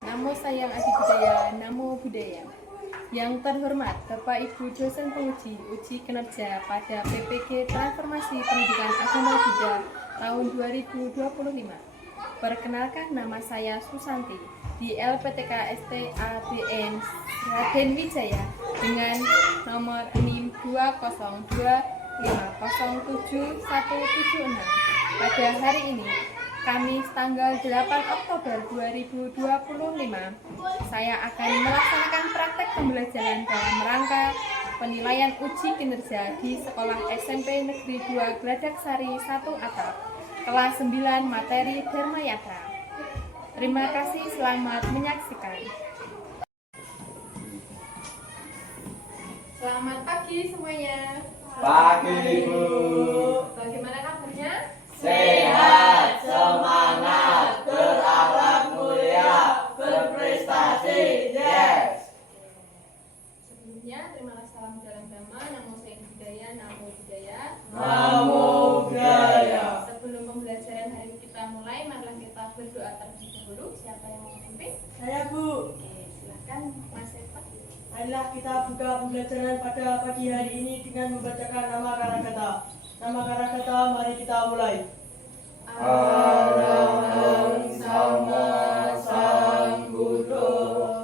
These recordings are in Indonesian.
Namo Sayang Adibudaya, Namo Budaya. Yang terhormat Bapak Ibu dosen penguji uji kinerja pada PPG Transformasi Pendidikan Agama Buddha tahun 2025. Perkenalkan, nama saya Susanti di LPTK STABN Raden Wijaya dengan nomor NIM 202507176. Pada hari ini, Kamis tanggal 8 Oktober 2025, saya akan melaksanakan praktek pembelajaran dalam rangka penilaian uji kinerja di Sekolah SMP Negeri 2 Gladak Sari 1 Atap, kelas 9 materi Dharma Yatra. Terima kasih, selamat menyaksikan. Selamat pagi semuanya. Pagi Ibu. Bagaimana kabarnya? Sehat, semangat, berakhlak mulia, berprestasi, yes. Sebelumnya, terimalah salam dalam Dhamma, Namo Sayang Budaya, Namo Budaya. Namo Buddhaya. Sebelum pembelajaran hari ini kita mulai, marilah kita berdoa terlebih dahulu. Siapa yang mau memimpin? Saya Bu. Oke, silakan Mas Eva. Marilah kita buka pembelajaran pada pagi hari ini dengan membacakan nama karakata. Nama karakata, mari kita mulai. Arahang Sama Sambuddho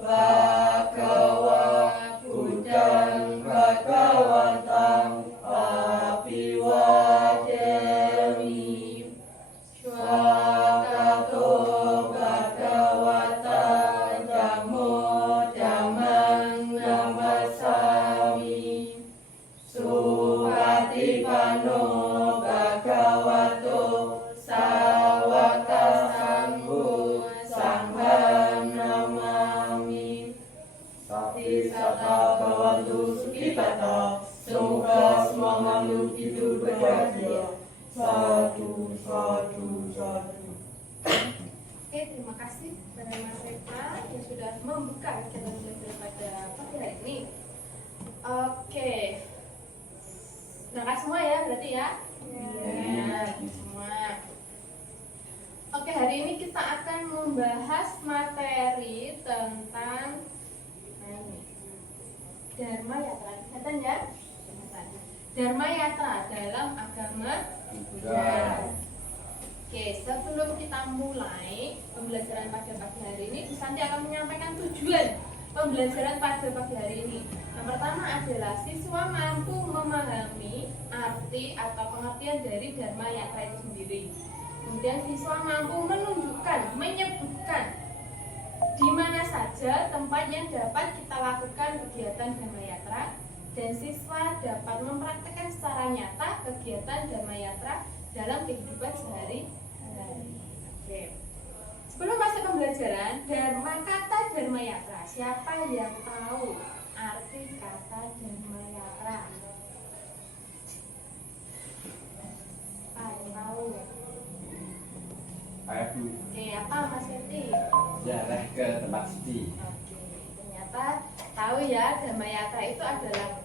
Bhagava Buddhang Bhagawantang Abiwademi Swakato Bhagavata Dhammo Dhammang Namasami Supatipanno Bhagavato Sawaka Sangho Sanghang Namami. Satisata Bhavantu Sukhitata. Semoga semua makhluk hidup berbahagia. Satu, satu, satu. Oke, terima kasih kepada Mas Eva yang sudah membuka kegiatan belajar pada pagi hari ini. Oke, berangkat semua ya, berarti ya? Ya, semua. Oke, hari ini kita akan membahas materi tentang Dharma Yatra. Kelihatan ya? Dharma Yatra dalam agama Buddha. Oke, sebelum kita mulai pembelajaran pada pagi hari ini, Bu Santi akan menyampaikan tujuan pembelajaran pada pagi hari ini. Yang pertama adalah siswa mampu memahami arti atau pengertian dari Dharma Yatra itu sendiri. Kemudian siswa mampu menunjukkan, menyebutkan di mana saja tempat yang dapat kita lakukan kegiatan Dharma Yatra, dan siswa dapat mempraktikkan secara nyata kegiatan Dharma Yatra dalam kehidupan sehari-hari. Oke. Sebelum masuk pembelajaran, kata Dharma Yatra, siapa yang tahu arti kata Dharma Yatra? Yang tahu? Oke, apa Mas Feti? Ziarah ke tempat suci. Oke, ternyata tahu ya, Dharma Yatra itu adalah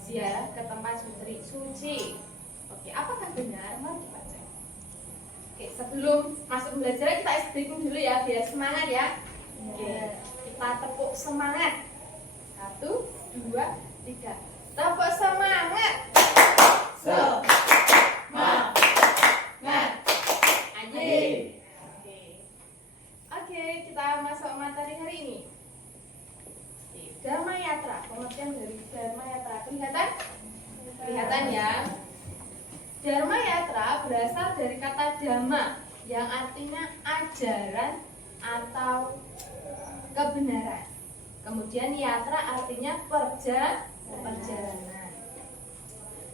ziarah ke tempat suci. Oke, apakah benar? Mari kita cek. Oke, sebelum masuk pembelajaran kita breathing dulu ya, biar semangat ya. Oke, kita tepuk semangat. 1, 2, 3. Tepuk semangat. Semangat. Anjing. Oke, kita masuk materi hari ini. Dharma Yatra, pengertian dari Dharma Yatra. Kelihatan ya. Dharma Yatra berasal dari kata dhamma yang artinya ajaran atau kebenaran. Kemudian yatra artinya perjalanan.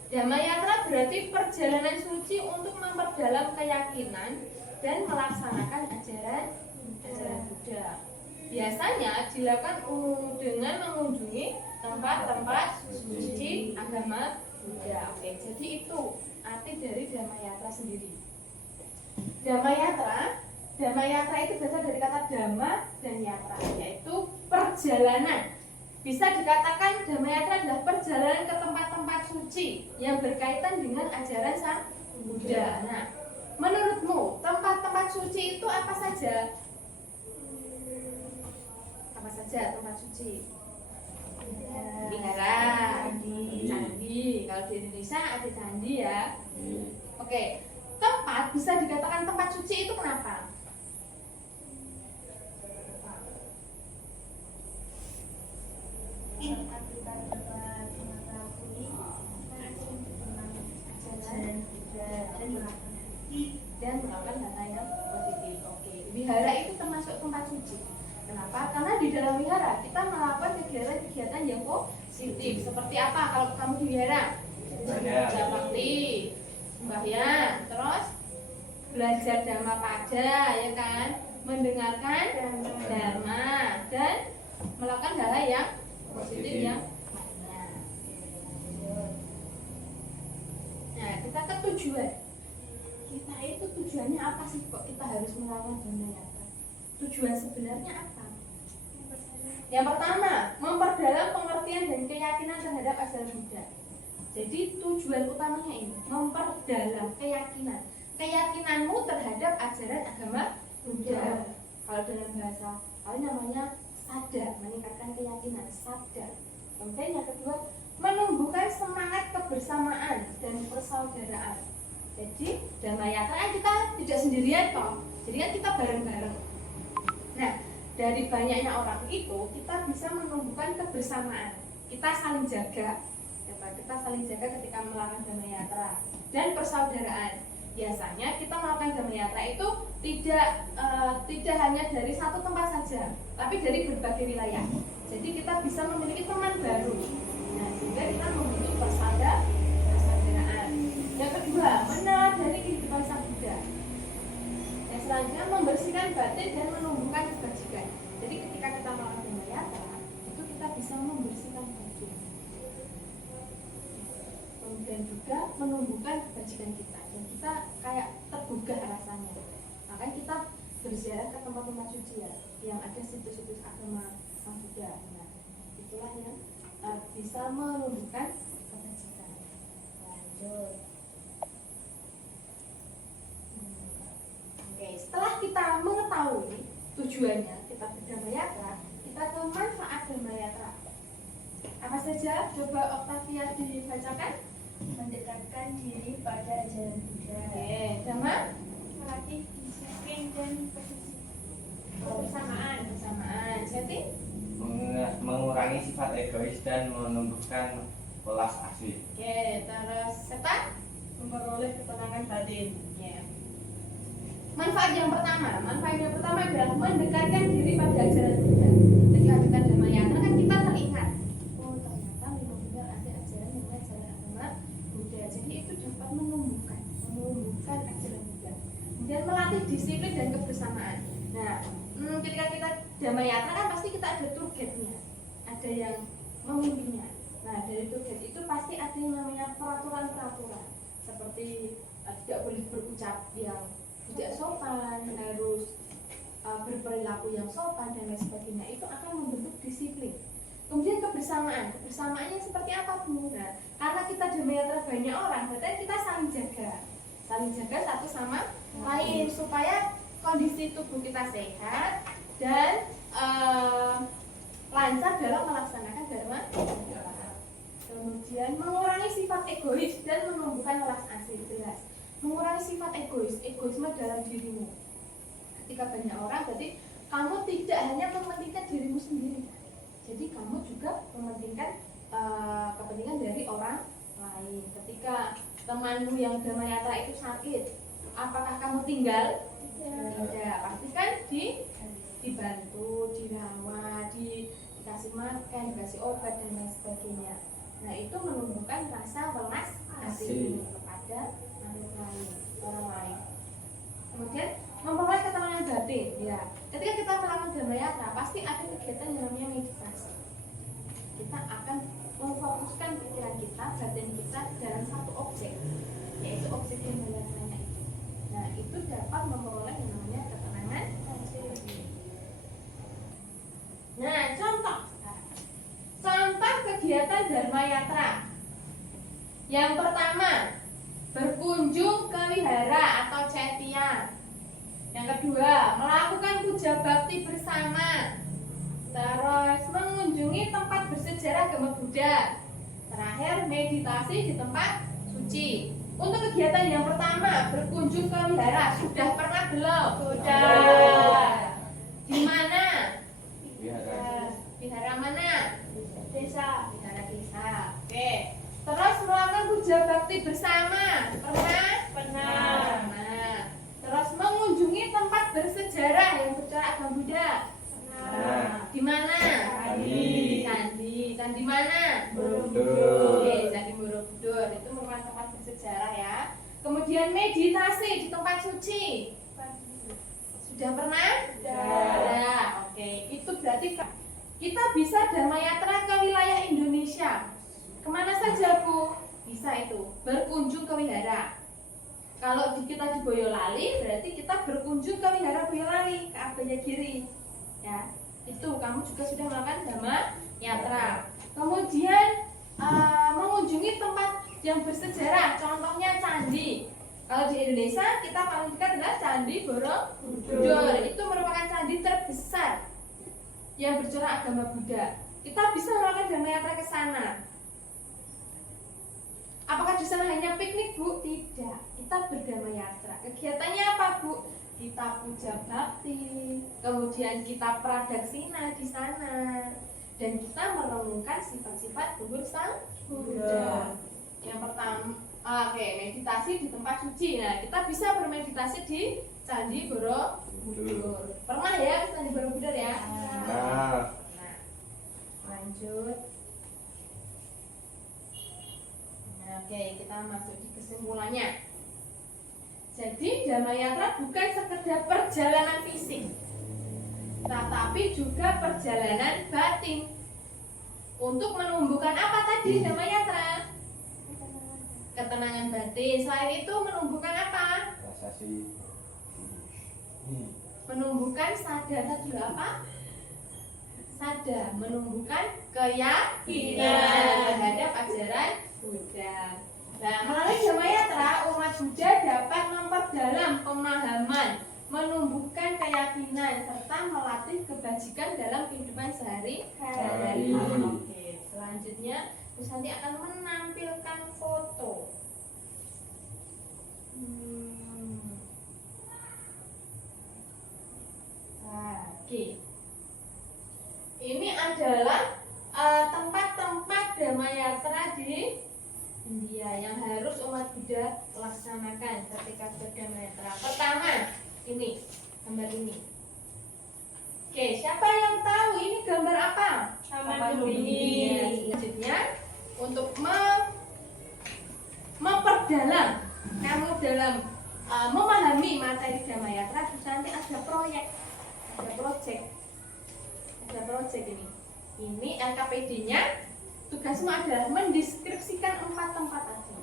Dhamma Yatra berarti perjalanan suci untuk memperdalam keyakinan dan melaksanakan ajaran Buddha. Biasanya dilakukan dengan mengunjungi tempat-tempat suci agama Buddha. Oke, jadi itu arti dari Dharma Yatra sendiri. Dharma Yatra itu berasal dari kata dhamma dan yatra, yaitu perjalanan. Bisa dikatakan Dharma Yatra adalah perjalanan ke tempat-tempat suci yang berkaitan dengan ajaran Sang Buddha. Nah, menurutmu tempat-tempat suci itu apa saja? saja tempat suci? Wihara, candi. Kalau di Indonesia ada candi ya. Oke, tempat bisa dikatakan tempat suci itu kenapa? Dan melakukan hal yang positif. Oke, wihara itu termasuk tempat suci. Kenapa? Karena di dalam wihara kita melakukan kegiatan-kegiatan yang positif. Seperti apa kalau kamu di wihara? Baca bakti, sembahyang, terus belajar dhamma pada, ya kan? Mendengarkan dharma dan melakukan hal yang positif yang banyak. Nah, kita ke tujuan. Kita itu tujuannya apa sih kok kita harus melakukan dhamma yatra? Tujuan sebenarnya apa? Yang pertama, memperdalam pengertian dan keyakinan terhadap ajaran Buddha. Jadi tujuan utamanya ini memperdalam keyakinan. Keyakinanmu terhadap ajaran agama Buddha. Kalau dalam bahasa lain namanya sadar, meningkatkan keyakinan, sadar. Kemudian yang kedua, menumbuhkan semangat kebersamaan dan persaudaraan. Jadi dhamma yatra kita tidak sendirian toh. Jadi kan kita bareng-bareng. Nah, dari banyaknya orang itu kita bisa menumbuhkan kebersamaan. Kita saling jaga. Kita saling jaga ketika melakukan dhamma yatra dan persaudaraan. Biasanya kita melakukan dhamma yatra itu tidak hanya dari satu tempat saja, tapi dari berbagai wilayah. Jadi kita bisa memiliki teman baru. Nah, sehingga kita membentuk persaudaraan. Yang kedua, meneladani kehidupan sang Buddha. Yang selanjutnya, membersihkan batin dan menumbuhkan kebajikan. Jadi ketika kita melakukan dhamma yatra, itu kita bisa membersihkan batin. Kemudian juga menumbuhkan kebajikan kita. Dan kita kayak tergugah rasanya. Makanya kita berziarah ke tempat-tempat suci ya, yang ada situs-situs agama sang Buddha. Nah, itulah yang bisa menumbuhkan kebajikan. Lanjut. Oke, setelah kita mengetahui tujuannya kita berdhamma yatra, kita ke manfaat dhamma yatra. Apa saja? Coba Octavia dibacakan. Mendekatkan diri pada ajaran Buddha. Oke, dhamma Melatih disiplin dan kebersamaan. Jadi Mengurangi sifat egois dan menumbuhkan welas asih. oke, terus setan Memperoleh ketenangan batin. ya. Manfaat yang pertama adalah mendekatkan diri pada ajaran Buddha. Ketika kita dhamma yatra kan kita teringat, oh ternyata memang benar ada ajaran yang ajaran agama Buddha. Jadi itu dapat menumbuhkan ajaran Buddha. Kemudian melatih disiplin dan kebersamaan. Nah, ketika kita dhamma yatra kan pasti kita ada tour guide-nya, ada yang memimpinnya. Nah, dari tour guide itu pasti ada yang namanya peraturan-peraturan, seperti tidak boleh berucap yang tidak sopan, harus berperilaku yang sopan dan lain sebagainya. Itu akan membentuk disiplin. Kemudian kebersamaannya seperti apa Bu? Nah, karena kita dhamma yatra banyak orang, berarti kita saling jaga satu sama lain supaya kondisi tubuh kita sehat dan lancar dalam melaksanakan dhamma yatra. Kemudian mengurangi sifat egois dan menumbuhkan welas asih. Jelas. Mengurangi sifat egoisme dalam dirimu. Ketika banyak orang, berarti kamu tidak hanya mementingkan dirimu sendiri. Jadi kamu juga mementingkan kepentingan dari orang lain. Ketika temanmu yang dhamma yatra itu sakit, apakah kamu tinggal? Tidak. Pastikan dibantu, dirawat, dikasih makan, dikasih obat dan lain sebagainya. Nah, itu menumbuhkan rasa welas asih kepada orang lain. Kemudian memperoleh ketenangan batin. Ya, ketika kita melakukan dhamma yatra, pasti ada kegiatan yang namanya meditasi. Kita akan memfokuskan pikiran kita, batin kita dalam satu objek, yaitu objek yang yatranya itu. Nah, itu dapat memperoleh yang namanya ketenangan batin. Nah, contoh kegiatan dhamma yatra. Yang pertama, berkunjung ke wihara atau cetya. Yang kedua, melakukan puja bakti bersama. Terus mengunjungi tempat bersejarah agama Buddha. Terakhir meditasi di tempat suci. Untuk kegiatan yang pertama, berkunjung ke wihara, sudah pernah belum? Sudah. Di mana? Wihara. Wihara mana? Desa. Wihara desa. Oke. Terus melakukan puja bakti bersama. Pernah? Pernah. Pernah. Terus mengunjungi tempat bersejarah yang bercorak agama Buddha. Pernah. Di mana? Candi. Candi. Candi mana? Borobudur. Oke, Candi Borobudur itu merupakan tempat bersejarah ya. Kemudian meditasi di tempat suci. Sudah pernah? Sudah. Oke, itu berarti kita bisa Dharma Yatra ke wilayah Indonesia. Kemana saja Bu? Bisa itu, berkunjung ke wihara. Kalau kita di Boyolali, berarti kita berkunjung ke wihara Boyolali, ke Abhayagiri. Ya, itu kamu juga sudah melakukan Dharma Yatra. Kemudian mengunjungi tempat yang bersejarah, contohnya candi. Kalau di Indonesia kita paling dekat adalah Candi Borobudur. Itu merupakan candi terbesar yang bercorak agama Buddha. Kita bisa melakukan Dharma Yatra ke sana. Apakah di sana hanya piknik, Bu? Tidak. Kita berdharma yatra. Kegiatannya apa, Bu? Kita puja bakti, kemudian kita pradaksina di sana, dan kita merenungkan sifat-sifat luhur Sang Buddha. Yang pertama, meditasi di tempat suci. Nah, kita bisa bermeditasi di Candi Borobudur. Pernah ya ke Candi Borobudur ya? Nah, Nah, lanjut. Nah, oke, kita masuk di kesimpulannya. Jadi Dharma Yatra bukan sekedar perjalanan fisik, tetapi juga perjalanan batin. Untuk menumbuhkan apa tadi Dharma Yatra? Ketenangan batin. Selain itu menumbuhkan apa? rasa sih. Menumbuhkan sadar tadi apa? Sadar, menumbuhkan keyakinan terhadap ajaran Buddha. Nah, melalui Dharma Yatra, umat Buddha dapat memperdalam pemahaman, menumbuhkan keyakinan, serta melatih kebajikan dalam kehidupan sehari-hari. Oke, selanjutnya Bu Santi akan menampilkan foto. Oke. Ini adalah tempat-tempat Dharma Yatra di India yang harus umat Buddha laksanakan ketika berdharma yatra. Pertama, ini gambar ini. Oke, siapa yang tahu ini gambar apa? Taman Lumbini. Selanjutnya, untuk memperdalam kamu dalam memahami materi Dharma Yatra, nanti ada project ini. Ini LKPD-nya. Tugasmu adalah mendeskripsikan 4 tempat tadi.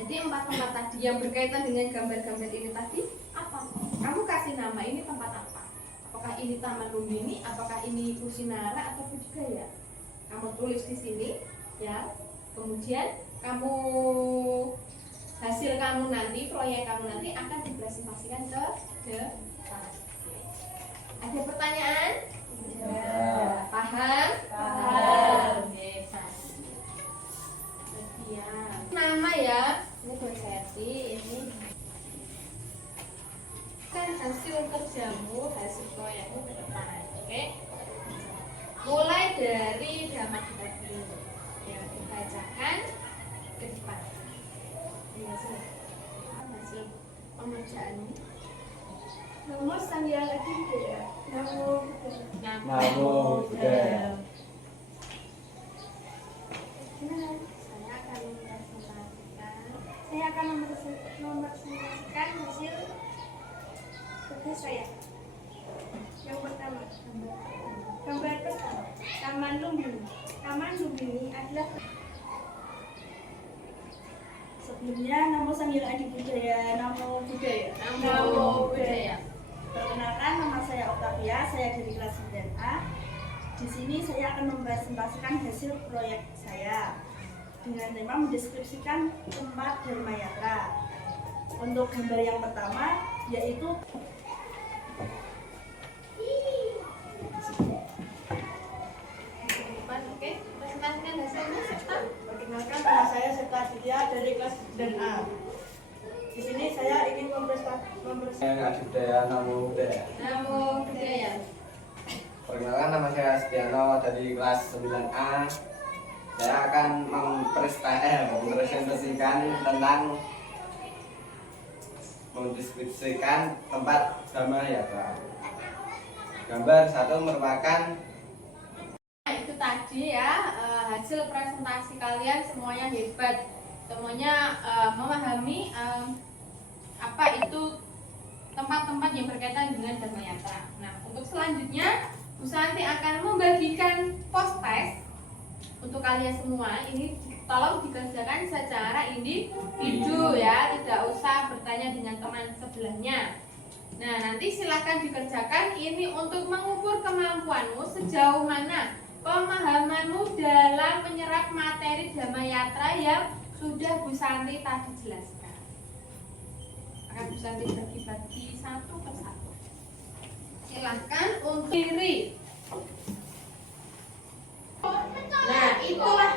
Jadi 4 tempat tadi yang berkaitan dengan gambar-gambar ini tadi apa? Kamu kasih nama ini tempat apa? Apakah ini Taman Lumbini? Apakah ini Kusinara atau Budaya? Kamu tulis di sini, ya. Kemudian hasil kamu nanti, proyek kamu nanti akan dipresentasikan ke depan. Ada pertanyaan? Ya. Paham? Paham. Oke, sekian. Nama ya, ini buat Seti, ini kan hasil kerjamu, hasil proyekmu ke depan, oke? Mulai dari Dhamma kita dulu, yang dibacakan ke depan. Ini hasil pengerjaanmu. Nomor Sandiaga lagi gitu ya. Namo Buddhaya. Saya akan mempresentasikan hasil tugas saya. Yang pertama, gambar pertama, Taman Lumbini. Taman Lumbini adalah sebelumnya Namo Sambil Adi Budaya, Namo Budaya. Namo Buddhaya. Perkenalkan, nama saya Octavia, saya dari kelas 9A. Di sini saya akan mempresentasikan hasil proyek saya dengan tema mendeskripsikan tempat Dharma Yatra. Untuk gambar yang pertama yaitu nama saya Septa Aditya dari kelas 9A. Di sini saya ingin mempresentasikan Aditya Namo Buddhaya. Namo Buddhaya. Perkenalkan, nama saya Setiano dari kelas 9A. Saya akan mempresentasikan tentang mendeskripsikan tempat Dharma Yatra. Gambar 1 merupakan Itu tadi ya hasil presentasi kalian semuanya hebat, semuanya memahami apa itu tempat-tempat yang berkaitan dengan Dharma Yatra. Nah, untuk selanjutnya Bu Santi akan membagikan post test untuk kalian semua. Ini tolong dikerjakan secara individu ya, tidak usah bertanya dengan teman sebelahnya. Nah, nanti silakan dikerjakan ini untuk mengukur kemampuanmu sejauh mana pemahamanmu dalam menyerap materi Dharma Yatra yang sudah Bu Santi tadi jelaskan. Akan Bu Santi bagi-bagi satu persatu. Silahkan untuk diri. Nah, itulah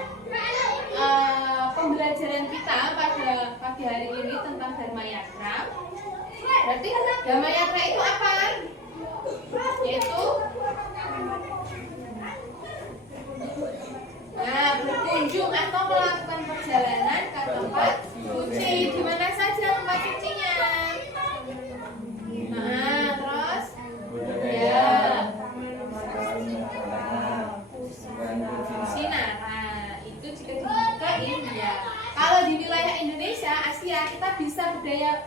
pembelajaran kita pada pagi hari ini tentang Dharma Yatra. Berarti Dharma Yatra itu apa? Yaitu berkunjung atau melakukan perjalanan ke tempat suci. Di mana saja tempat sucinya? Nah, terus ya, Sinara itu jika ke India. Kalau di wilayah Indonesia, Asia, kita bisa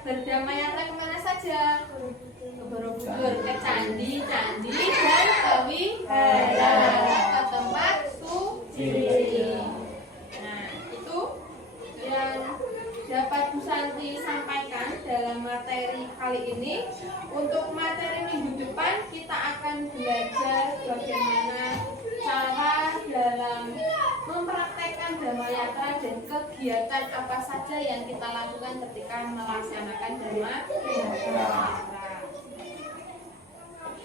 berdamai yatra kemana saja? Ke Borobudur, ke candi, dan ke wihara, ke tempat suci. Nah, itu yang dapat Bu Santi sampaikan dalam materi kali ini. Untuk materi minggu depan kita akan belajar bagaimana cara dalam mempraktekkan Dharma Yatra dan kegiatan apa saja yang kita lakukan ketika melaksanakan Dharma Yatra.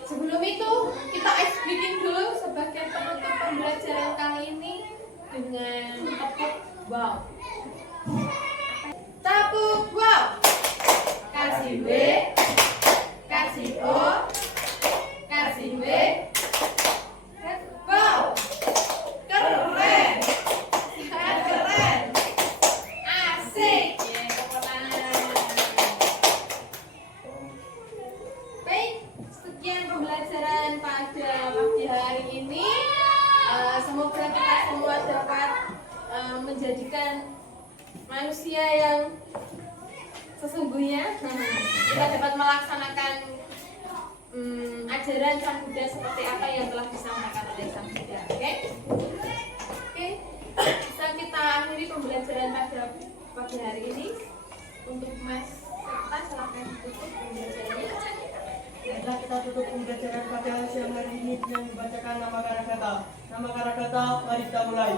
Sebelum itu kita ice breaking dulu sebagai penutup pembelajaran kali ini dengan tepuk wow. Tepuk wow. Kasih B, kasih O, kasih B. Wow, keren, sangat keren, asik. Tepuk tangan. Baik, sekian pembelajaran pada pagi hari ini. Semoga kita semua dapat menjadikan manusia yang sesungguhnya. Kita dapat melaksanakan ajaran Sang Buddha seperti apa yang telah disampaikan oleh Sang Buddha. Oke? Bisa kita akhiri pembelajaran pada pagi hari ini. Untuk Mas Septa, silakan tutup pembelajarannya. Baiklah, kita tutup pembelajaran pada siang hari ini dengan membacakan nama Karakata. Nama Karakata, mari kita mulai.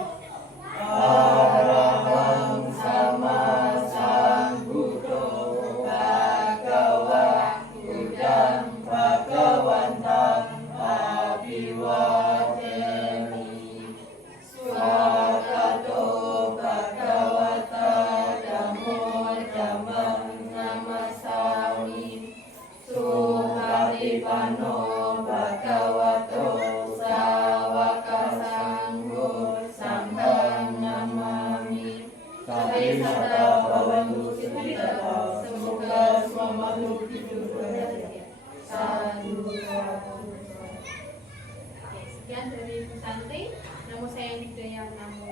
Arahang sama sambuddho bhagava buddham bhagavantam abhiwademi swagato bhagavata dhammo dhammam namasami suparipano bhagavato sawaka sangho sambang namami. Sabi sata bawantu siddhata. Semoga semua makhluk hidup bahagia. Sadu. Sekian dari Bu Santi. Namo saya Widya Namo.